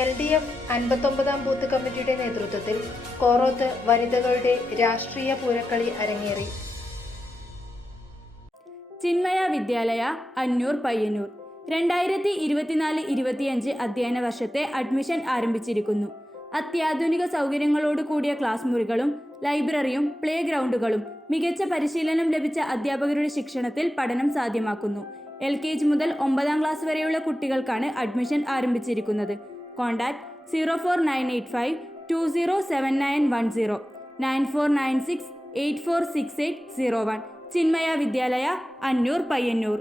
L D F അൻപത്തൊമ്പതാം booth കമ്മിറ്റിയുടെ നേതൃത്വത്തിൽ കോറോത്ത് വനിതകളുടെ രാഷ്ട്രീയ പൂരക്കളി അരങ്ങേറി. ചിന്മയ വിദ്യാലയ അന്നൂർ പയ്യന്നൂർ. രണ്ടായിരത്തി ഇരുപത്തിനാല് ഇരുപത്തിയഞ്ച് അധ്യയന വർഷത്തെ അഡ്മിഷൻ ആരംഭിച്ചിരിക്കുന്നു. അത്യാധുനിക സൗകര്യങ്ങളോട് കൂടിയ ക്ലാസ് മുറികളും ലൈബ്രറിയും പ്ലേ ഗ്രൗണ്ടുകളും മികച്ച പരിശീലനം ലഭിച്ച അധ്യാപകരുടെ ശിക്ഷണത്തിൽ പഠനം സാധ്യമാക്കുന്നു. എൽ കെ ജി മുതൽ ഒമ്പതാം ക്ലാസ് വരെയുള്ള കുട്ടികൾക്കാണ് അഡ്മിഷൻ ആരംഭിച്ചിരിക്കുന്നത്. Contact zero four nine eight five two zero seven nine one zero nine four nine six eight four six eight zero one Chinmaya Vidyalaya Annur Payyanur.